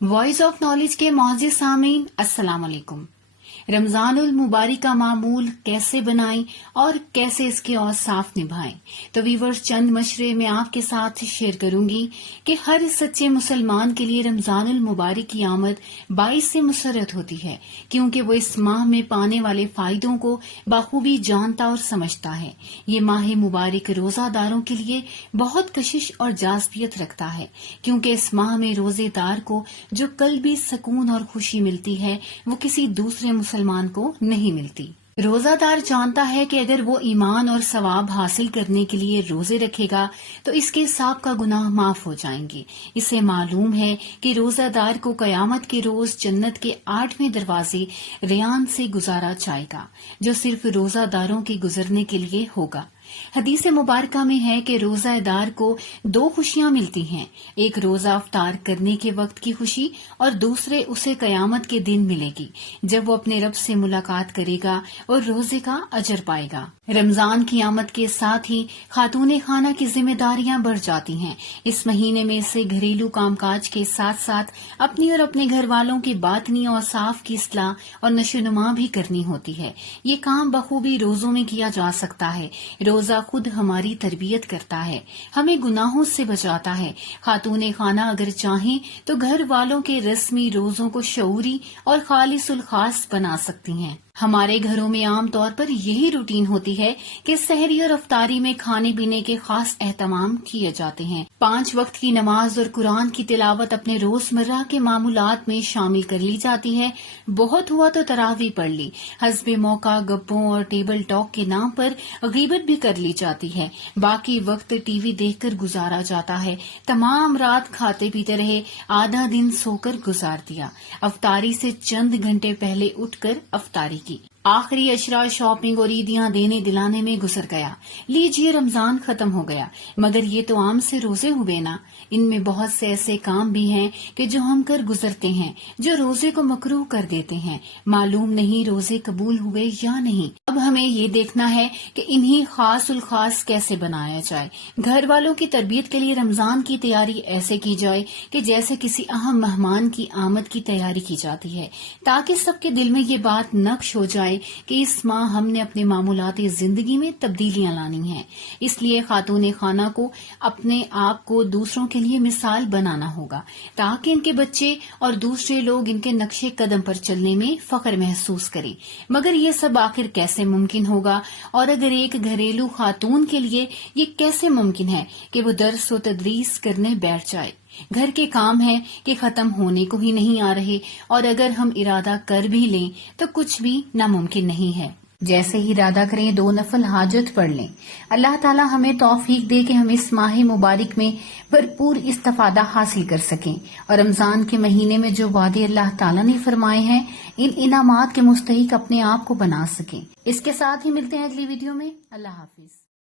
Voice of knowledge के मौजूद सामीन अस्सलाम वालेकुम। रमजानुल मुबारक का मामूल कैसे बनाएं और कैसे इसके औसाफ निभाएं, तो वीवर्स चंद मशरे में आपके साथ शेयर करूंगी कि हर सच्चे मुसलमान के लिए रमजानुल मुबारक की आमद बाइस से मुसरत होती है, क्योंकि वो इस माह में पाने वाले फायदों को बाखूबी जानता और समझता है। ये माह मुबारक रोजादारों के लिए बहुत कशिश और जाज़बियत रखता है, क्योंकि इस माह में रोजेदार को जो कल्बी सुकून और खुशी मिलती है वो किसी दूसरे मुसलमान को नहीं मिलती। रोजादार जानता है कि अगर वो ईमान और सवाब हासिल करने के लिए रोजे रखेगा तो इसके साब का गुनाह माफ हो जाएंगे। इसे मालूम है कि रोजादार को कयामत के रोज जन्नत के 8वें दरवाजे रियान से गुजारा जाएगा, जो सिर्फ रोजादारों के गुजरने के लिए होगा। हदीस मुबारका में है कि रोजादार को 2 खुशियां मिलती हैं, एक रोजा अफ्तार करने के वक्त की खुशी और दूसरे उसे कयामत के दिन मिलेगी, जब वो अपने रब से मुलाकात करेगा और रोजे का अजर पाएगा। रमजान की आमद के साथ ही खातून खाना की जिम्मेदारियां बढ़ जाती हैं। इस महीने में इसे घरेलू कामकाज के साथ साथ अपनी और अपने घर वालों की बातनी और साफ की इस्लाह और नशोनुमा भी करनी होती है। ये काम बखूबी रोजों में किया जा सकता है। रोजा खुद हमारी तरबियत करता है, हमें गुनाहों से बचाता है। खातून खाना अगर चाहें तो घर वालों के रस्मी रोजों को शऊरी और खालिसुल खास बना सकती हैं। हमारे घरों में आम तौर पर यही रूटीन होती है कि सहरी और अफ्तारी में खाने पीने के खास एहतमाम किए जाते हैं। 5 वक्त की नमाज और कुरान की तिलावत अपने रोजमर्रा के मामूलात में शामिल कर ली जाती है। बहुत हुआ तो तरावी पढ़ ली। हस्बे मौका गप्पों और टेबल टॉक के नाम पर गीबत भी कर ली जाती है। बाकी वक्त टीवी देखकर गुजारा जाता है। तमाम रात खाते पीते रहे, आधा दिन सोकर गुजार दिया। अफ्तारी से चंद घंटे पहले उठकर अफ्तारी की। आखिरी अशरा शॉपिंग और ईदियां देने दिलाने में गुजर गया। लीजिए रमजान खत्म हो गया, मगर ये तो आम से रोजे हुए ना। इनमें बहुत से ऐसे काम भी हैं कि जो हम कर गुजरते हैं, जो रोजे को मकरूह कर देते हैं। मालूम नहीं रोजे कबूल हुए या नहीं। अब हमें ये देखना है कि इन्हीं खास उल खास कैसे बनाया जाए। घर वालों की तरबियत के लिए रमजान की तैयारी ऐसे की जाए कि जैसे किसी अहम मेहमान की आमद की तैयारी की जाती है, ताकि सबके दिल में ये बात नक्श हो जाए कि इस माह हमने अपने मामूलाती जिंदगी में तब्दीलियां लानी हैं। इसलिए खातून खाना को अपने आप को दूसरों के लिए मिसाल बनाना होगा, ताकि इनके बच्चे और दूसरे लोग इनके नक्शे कदम पर चलने में फख्र महसूस करें। मगर ये सब आखिर कैसे मुमकिन होगा, और अगर एक घरेलू खातून के लिए ये कैसे मुमकिन है कि वो दर्स व तदरीस करने बैठ जाए। घर के काम है कि खत्म होने को ही नहीं आ रहे, और अगर हम इरादा कर भी लें तो कुछ भी नामुमकिन नहीं है। जैसे ही इरादा करें 2 नफल हाजत पढ़ लें। अल्लाह ताला हमें तौफीक दे कि हम इस माह मुबारक में भरपूर इस्तिफादा हासिल कर सकें और रमजान के महीने में जो वादे अल्लाह ताला ने फरमाए हैं, इन इनामात के मुस्तहिक अपने आप को बना सकें। इसके साथ ही मिलते हैं अगली वीडियो में। अल्लाह हाफिज।